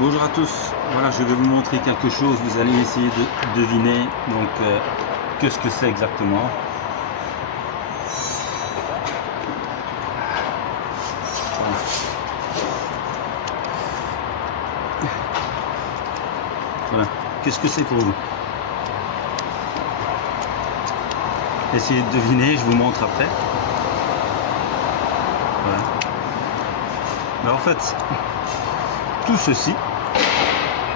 Bonjour à tous, voilà, je vais vous montrer quelque chose, vous allez essayer de deviner donc qu'est-ce que c'est exactement. Voilà, qu'est-ce que c'est pour vous? Essayez de deviner, je vous montre après. Voilà. Alors en fait, tout ceci,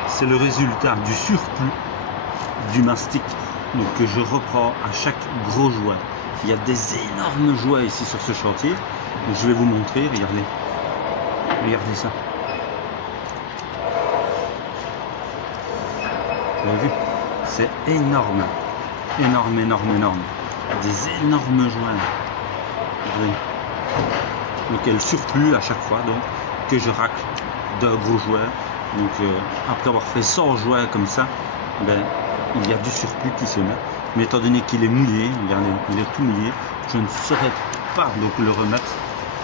c'est le résultat du surplus du mastic donc, que je reprends à chaque gros jouet. Il y a des énormes jouets ici sur ce chantier. Donc, je vais vous montrer, regardez. Regardez ça. Vous avez vu? C'est énorme. Énorme, énorme, énorme. Des énormes jouets. Regardez. Donc il y a le surplus à chaque fois donc, que je racle d'un gros jouet. Donc après avoir fait 100 jouets comme ça, ben, il y a du surplus qui se met. Mais étant donné qu'il est mouillé, regardez, il est tout mouillé, je ne saurais pas donc le remettre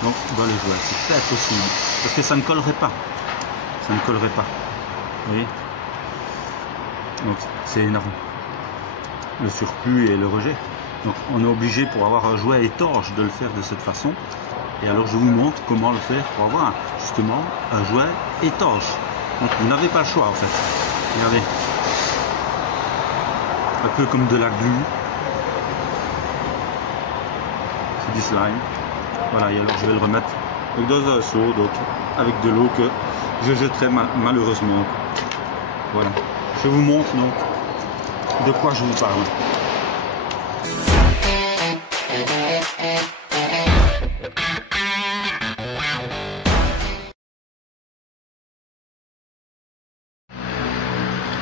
donc, dans les jouets. C'est pas possible. Parce que ça ne collerait pas. Ça ne collerait pas. Vous voyez? Donc c'est énorme. Le surplus et le rejet. Donc on est obligé pour avoir un jouet étanche de le faire de cette façon. Et alors je vous montre comment le faire pour avoir justement un jouet étanche. Donc vous n'avez pas le choix en fait. Regardez. Un peu comme de la glu. C'est du slime. Voilà, et alors je vais le remettre dans un seau, donc avec de l'eau que je jetterai malheureusement. Voilà. Je vous montre donc de quoi je vous parle.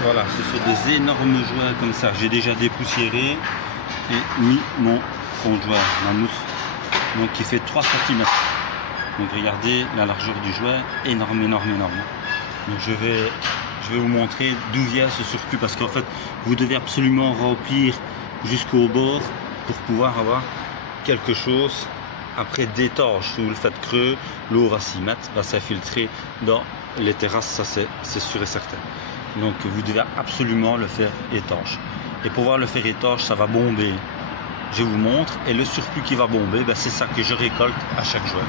Voilà, ce sont des énormes jouets comme ça. J'ai déjà dépoussiéré et mis mon fond de jouet, ma mousse, donc qui fait 3 cm. Donc regardez la largeur du jouet, énorme, énorme, énorme. Donc je vais vous montrer d'où vient ce surplus parce qu'en fait vous devez absolument remplir jusqu'au bord pour pouvoir avoir quelque chose après d'étanche. Si vous le faites creux, l'eau va s'y mettre, va s'infiltrer dans les terrasses, ça c'est sûr et certain. Donc vous devez absolument le faire étanche. Et pour pouvoir le faire étanche, ça va bomber. Je vous montre. Et le surplus qui va bomber, ben, c'est ça que je récolte à chaque jouet.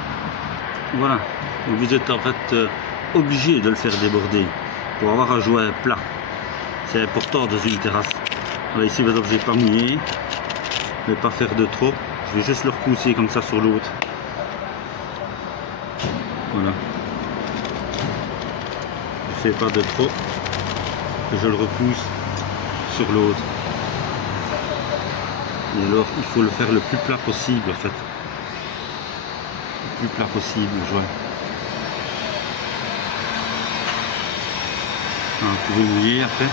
Voilà. Donc vous êtes en fait obligé de le faire déborder pour avoir un jouet plat. C'est important dans une terrasse. Voilà, ici, vous n'êtes pas mouillé. Ne pas faire de trop. Je vais juste le repousser comme ça sur l'autre. Voilà. Je ne fais pas de trop. Je le repousse sur l'autre. Et alors il faut le faire le plus plat possible en fait. Le plus plat possible le jouet. Alors, vous pouvez mouiller après.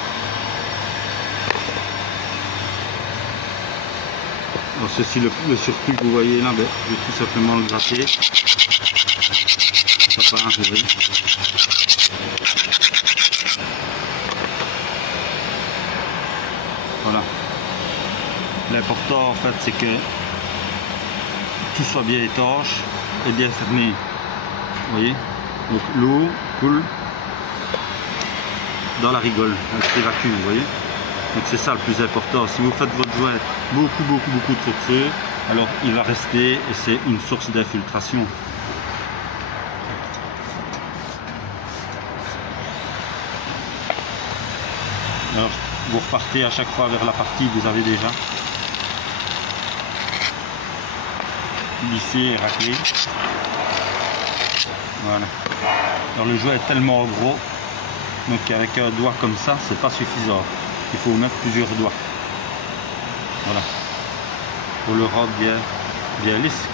Alors ceci le surplus que vous voyez là, ben, je vais tout simplement le gratter. Ça part, vous voyez. Voilà. L'important en fait c'est que tout soit bien étanche et bien fermé. Vous voyez? Donc l'eau coule dans la rigole, elle s'évacue, vous voyez? Donc c'est ça le plus important. Si vous faites votre jouet beaucoup trop creux, alors il va rester et c'est une source d'infiltration. Alors vous repartez à chaque fois vers la partie que vous avez déjà lissé et raclé. Voilà. Alors le jouet est tellement gros donc avec un doigt comme ça c'est pas suffisant. Il faut mettre plusieurs doigts. Voilà. Pour le rendre bien lisse.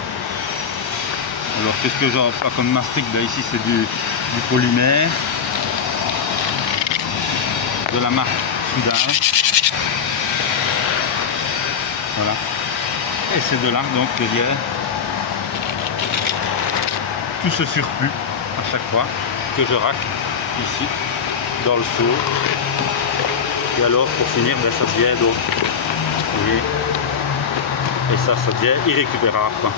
Alors qu'est-ce que j'emploie comme mastic? Ben, ici c'est du polymère de la marque Soudage. Voilà. Et c'est de là donc que vient tout ce surplus à chaque fois que je racle ici dans le seau. Et alors pour finir, ben, ça devient donc, vous voyez, et ça devient irrécupérable, quoi.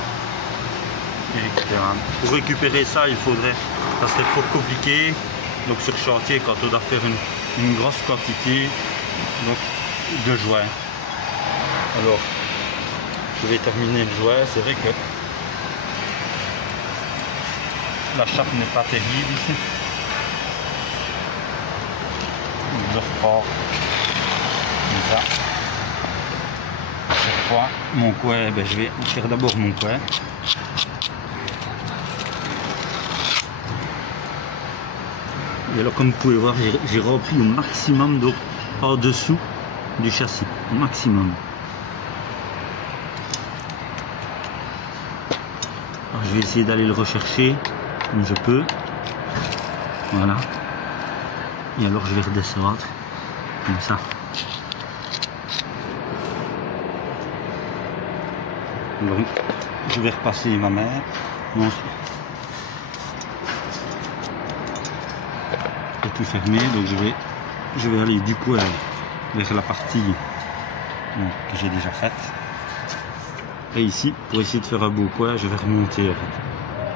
Irrécupérable. Pour récupérer ça, il faudrait, ça serait trop compliqué. Donc sur chantier, quand on doit faire une grosse quantité donc, de jouets. Alors, je vais terminer le jouet. C'est vrai que la chape n'est pas terrible ici. Je reprends comme ça. Chaque fois, mon couet, je vais faire d'abord mon couet. Et alors, comme vous pouvez voir, j'ai rempli au maximum donc en dessous du châssis, au maximum. Alors, je vais essayer d'aller le rechercher comme je peux. Voilà. Et alors je vais redescendre comme ça. Donc je vais repasser ma mère. Donc, c'est tout fermé, donc je vais aller du coup vers la partie donc, que j'ai déjà faite. Et ici, pour essayer de faire un beau coin, je vais remonter.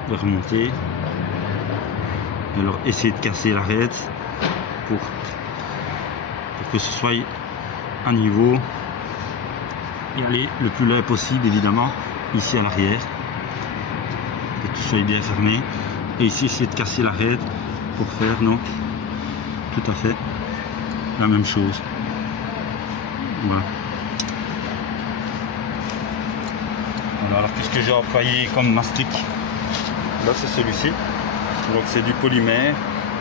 Je vais remonter. Et alors essayer de casser l'arête pour que ce soit à niveau et aller le plus loin possible, évidemment, ici à l'arrière. Que tout soit bien fermé. Et ici, essayer de casser l'arête pour faire donc tout à fait la même chose. Voilà. Alors qu'est-ce que j'ai employé comme mastic? Là c'est celui-ci. Donc c'est du polymère,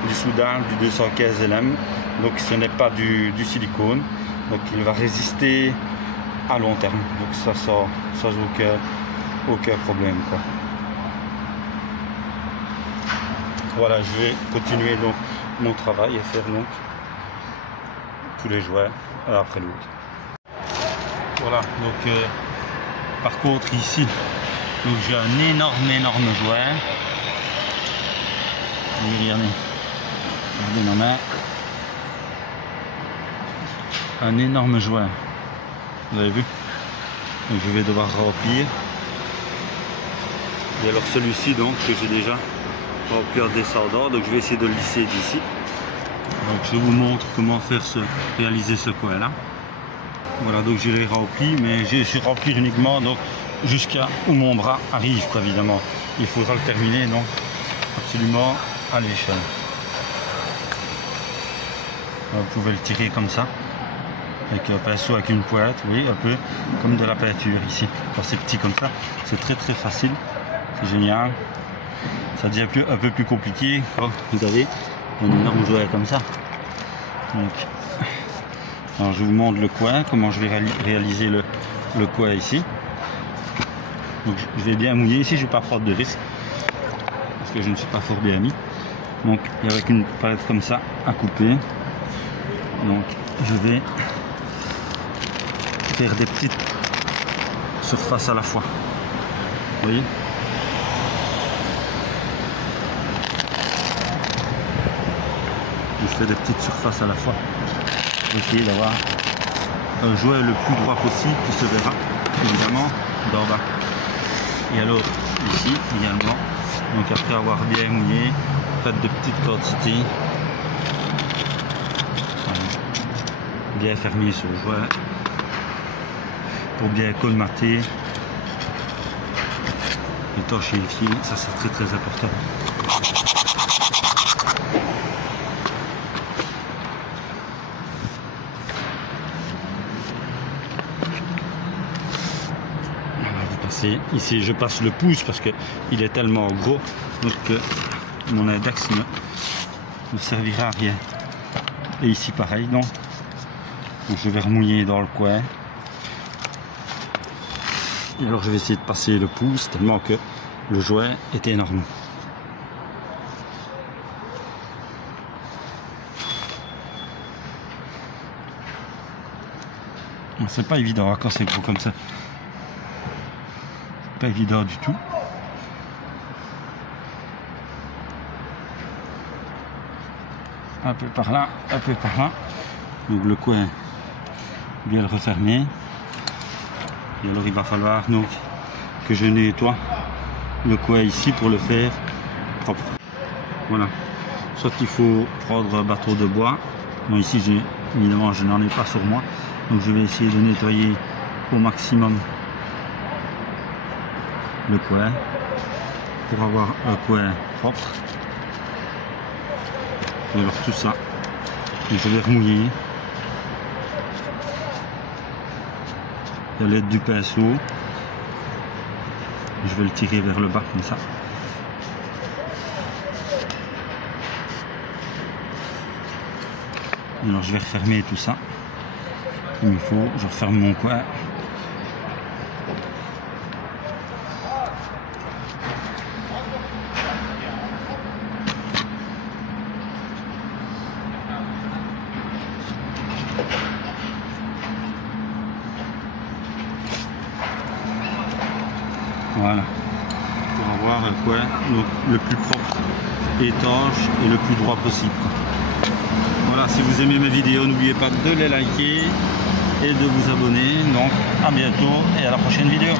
du soudage, du 215 LM. Donc ce n'est pas du silicone. Donc il va résister à long terme. Donc ça sans aucun problème quoi. Voilà, je vais continuer donc mon travail et faire donc tous les jouets un après l'autre. Voilà, donc par contre ici, donc j'ai un énorme jouet. Regardez ma main. Un énorme jouet. Vous avez vu? Donc je vais devoir remplir. Et alors celui-ci donc que j'ai déjà rempli en descendant, donc je vais essayer de le lisser d'ici. Donc je vous montre comment réaliser ce coin là. Voilà, donc je l'ai rempli, mais j'ai rempli uniquement donc jusqu'à où mon bras arrive quoi, évidemment. Il faudra le terminer donc absolument à l'échelle. Vous pouvez le tirer comme ça avec un pinceau, avec une pointe, oui, un peu comme de la peinture ici. Quand c'est petit comme ça, c'est très facile, c'est génial. Ça devient un peu plus compliqué quand vous avez un énorme jouet comme ça. Donc, alors je vous montre le coin, comment je vais réaliser le coin ici. Donc je vais bien mouiller ici, je ne vais pas prendre de risque parce que je ne suis pas fort bien mis. Donc avec une palette comme ça à couper, donc je vais faire des petites surfaces à la fois. Vous voyez? Je fais des petites surfaces à la fois pour essayer d'avoir un jouet le plus droit possible qui se verra évidemment d'en bas. Et alors ici également, donc après avoir bien mouillé, faites de petites quantités, bien fermer sur le jouet pour bien colmater, étancher les fils, ça c'est très important. Ici je passe le pouce parce que il est tellement gros donc que mon index ne servira à rien. Et ici pareil donc je vais remouiller dans le coin. Et alors je vais essayer de passer le pouce tellement que le jouet est énorme. C'est pas évident quand c'est gros comme ça. Pas évident du tout. Un peu par là, un peu par là. Donc le coin, bien le refermer. Et alors il va falloir donc que je nettoie le coin ici pour le faire propre. Voilà. soit il faut prendre un bateau de bois. Bon, ici évidemment je n'en ai pas sur moi, donc je vais essayer de nettoyer au maximum le coin pour avoir un coin propre. Et alors tout ça, je vais remouiller à l'aide du pinceau. Je vais le tirer vers le bas comme ça. Alors je vais refermer tout ça comme il faut. Je referme mon coin. Voilà, pour avoir un coin le plus propre, étanche et le plus droit possible. Voilà, si vous aimez mes vidéos, n'oubliez pas de les liker et de vous abonner. Donc à bientôt et à la prochaine vidéo.